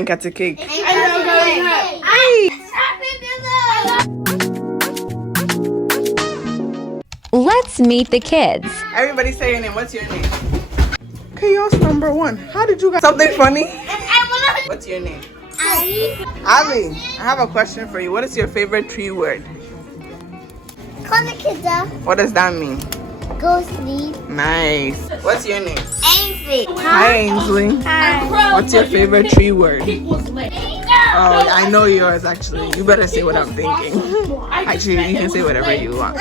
nkatsei cake. Let's meet the kids. Everybody say your name. What's your name? Chaos number 1. How did you guys... Something funny? What's your name? Ali, I have a question for you. What is your favorite tree word? What does that mean? Go sleep. Nice. What's your name? Ainsley. Hi, Ainsley. Hi. What's your favorite tree word? Oh, I know yours actually. You better say what I'm thinking. Actually, you can say whatever you want.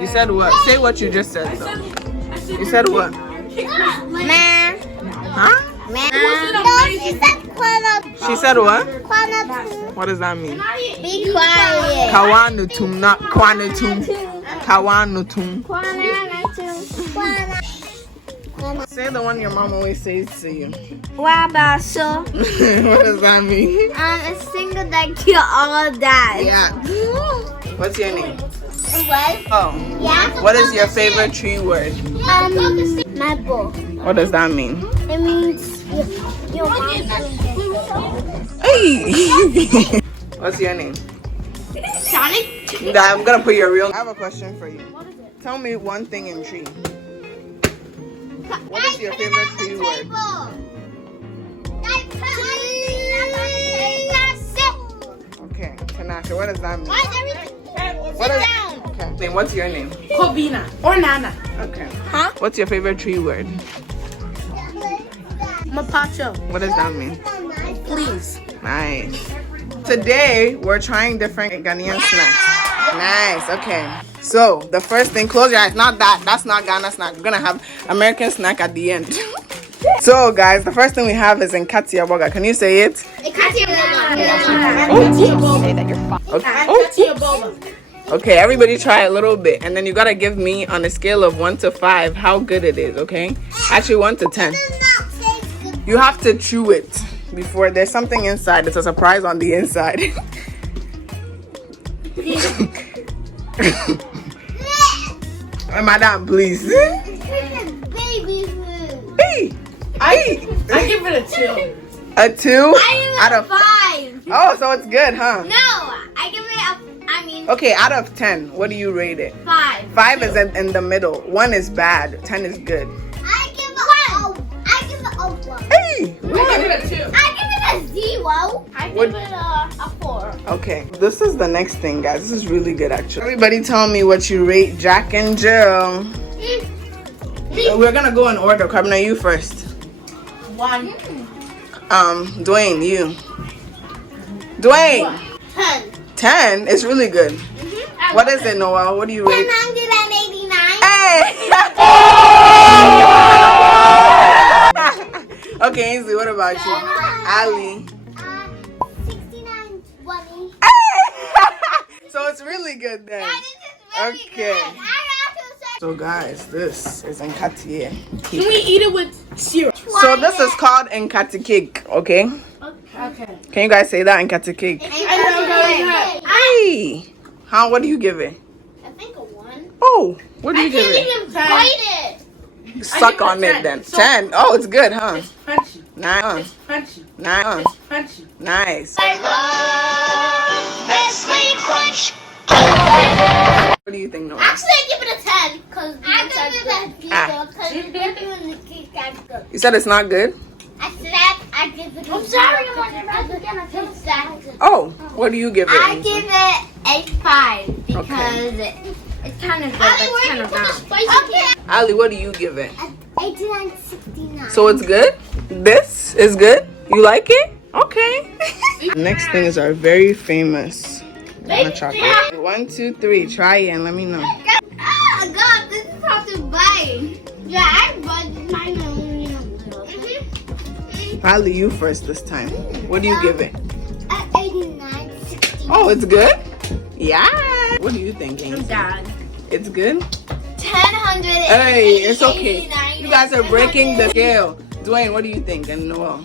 You said what? Say what you just said. So. You said what? Man. Huh? Man. No, she said kwana. She said what? Kwana. What does that mean? Be quiet. Kawanutum, not kwanatum. Kawanutum. Say the one your mom always says to you. Wabaso. What does that mean? A single that kill all that. Yeah. What's your name? What? Oh. Yeah. What is your favorite tree word? Maple. What does that mean? It means your Hey. What's your name? Sonic. I'm gonna put your real. I have a question for you. Tell me one thing in tree. What is your favorite tree word? Okay, Tanasha, what does that mean? What is, okay. Then what's your name? Kobina or Nana. Okay. Huh? What's your favorite tree word? Mapacho. What does that mean? Please. Nice. Today we're trying different Ghanaian snacks. Nice. Okay. So the first thing, close your eyes. Not that. That's not Ghana snack. We're gonna have American snack at the end. So guys, the first thing we have is nkatsei burger. Can you say it? Say that you're fine. Okay. Oh. Okay, everybody try a little bit, and then you gotta give me on a scale of 1 to 5 how good it is. Okay? Actually, 1 to 10. You have to chew it before. There's something inside. It's a surprise on the inside. Madam, please. Baby food. Hey, I give it a 2. a 2 out of 5. Oh, so it's good, huh? No, I give it Okay, out of 10, what do you rate it? 5. 5 is in the middle. 1 is bad. 10 is good. I give it a 1. Hey, I give it a 2. I give it a 0. I give it a 4. okay, this is the next thing, guys. This is really good, actually. Everybody tell me what you rate Jack and Jill. We're gonna go in order. Kabna, you first. 1. Dwayne, you. Dwayne. 10. 10? It's really good. What is it, Noel? What do you rate? 189. Hey! Okay, Ainsley, what about you? Ali. 69.20. So it's really good then. This is really Okay. good. So guys, this is nkatsei Can we eat it with syrup? So this is called nkatsei cake, okay? Okay. Can you guys say that, nkatsei cake? Hey! How? What do you give it? I think a 1. Oh, what do you give it? Even bite it. Suck on it then. 10. Oh, it's good, huh? It's crunchy. 9. It's crunchy. 9. It's crunchy. Nice. What do you think, Noah? Actually, I give it a 10 because I give it a 0. You said it's not good? I said I give it a 0. I'm sorry, I'm Oh, what do you give it? I give it a 5 because it's kind of good, but it's kind of round. Okay. Ali, what do you give it? 89.69. So it's good? This is good? You like it? Okay. Next thing is our very famous banana chocolate. 1, 2, 3. Try it and let me know. Oh God, this is how to bite. Yeah, I bite mine. Ali, you first this time. What do you give it? 89.69. Oh, it's good? Yeah. What do you think, Ainsley? God. It's good? 1000. Hey, it's okay. You guys are breaking the scale. Dwayne, what do you think? And Noel?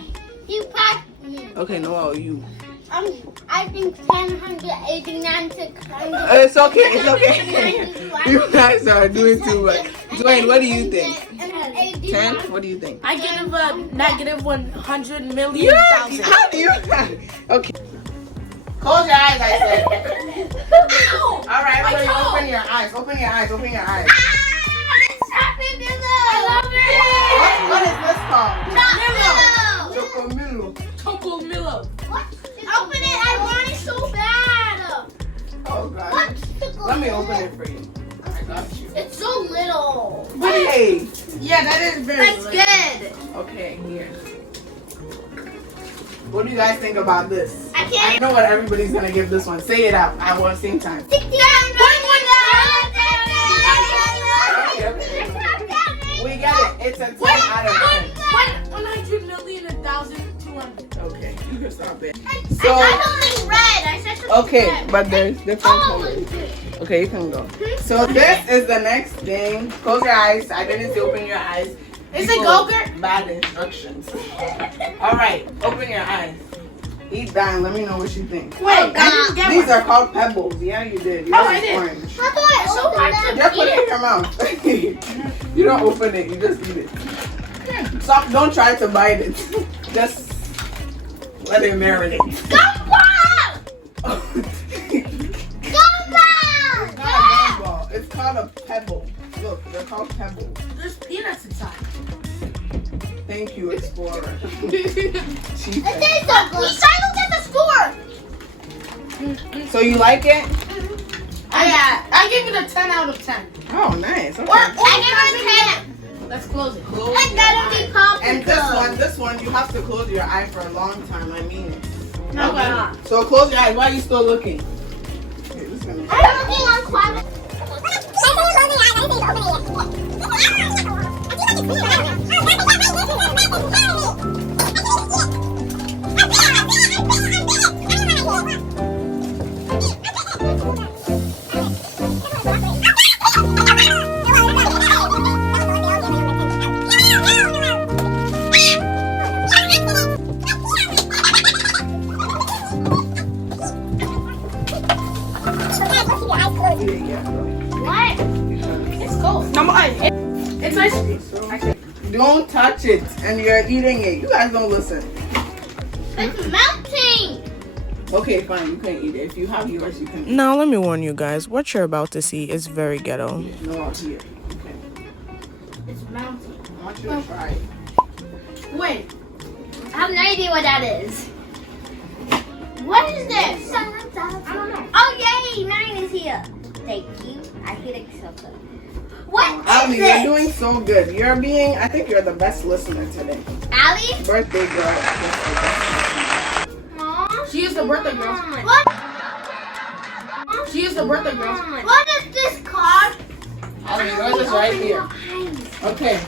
You packed me. Okay, Noel, you. I think 1089 to It's okay, it's okay. You guys are doing too much. Dwayne, what do you think? 10? What do you think? I give a negative 100 million Yeah, thousand. how do you? Okay. Close your eyes, I said. All right, everybody, open your eyes. Open your eyes. Open your eyes. What is this called? Chocomillo. Coco Milo. Open it! I want it so bad! Oh God. Let me open it for you. I got you. It's so little. Hey. Yeah, that is very That's good. Okay, here. What do you guys think about this? I I can't. know what everybody's gonna give this one. Say it out at the same time. We get it. It's a 10 out of 10. 100,000,1,200. Okay, you can stop it. I said something red. I said something Okay, red. but there's different colors. Okay, you can go. So this is the next thing. Close your eyes. I didn't say open your eyes. Is it People- Go-Gurt? Bad instructions. All right, open your eyes. Eat that and let me know what you think. Wait, I didn't get These one. are called pebbles. Yeah, you did. You Oh, like I did. orange. How do I open them? Just put it in your mouth. You don't open it. You just eat it. Stop. Don't try to bite it. Just let it marinate. Gumball! Gumball! Gumball. It's called a pebble. Look, they're called pebbles. There's peanuts inside. Thank you, Explorer. It tastes so good. We cycled at the store. So you like it? I gave it a 10 out of 10. Oh, nice. Okay. I give it a 10. Let's close it. Close And your that'll eye. be popping. And this one, you have to close your eye for a long time. I mean it. No, why not? So close your eyes. Why are you still looking? Okay, this is gonna- I'm looking on climate. Eat it, yeah, bro. What? It's cold. No, it's ice cream. So, don't touch it, and you're eating it. You guys don't listen. It's melting. Okay, fine. You can eat it. If you have yours, you can. Now, let me warn you guys, what you're about to see is very ghetto. No, out here. Okay. It's melting. I want you to try it. Wait. I have no idea what that is. What is this? I don't know. Oh, yay! Mine is here. Thank you. I feel like so good. What Ali, is you're this? doing so good. You're being, I think you're the best listener today. Ali? Birthday girl. Aw, She is the birthday girl. What? She is the birthday girl. What is this called? Ali, yours is right here. Okay.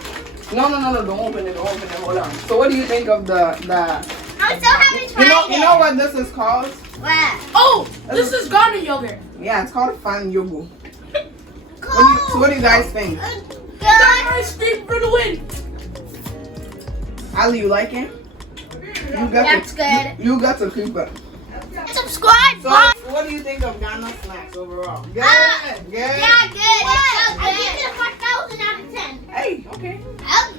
No, don't open it, don't open it, hold on. So what do you think of the I still haven't tried you know what this is called? What? Oh, this is Ghana yogurt. Yeah, it's called fan yogo. Cool. So what do you guys think? Good. Ice cream for the win. Ali, you like it? You got That's to, good. You got to keep it. Subscribe. So what do you think of Ghana snacks overall? Good, good. Yeah, good. It's so good. I give it a 4,000 out of 10. Hey, okay. I'll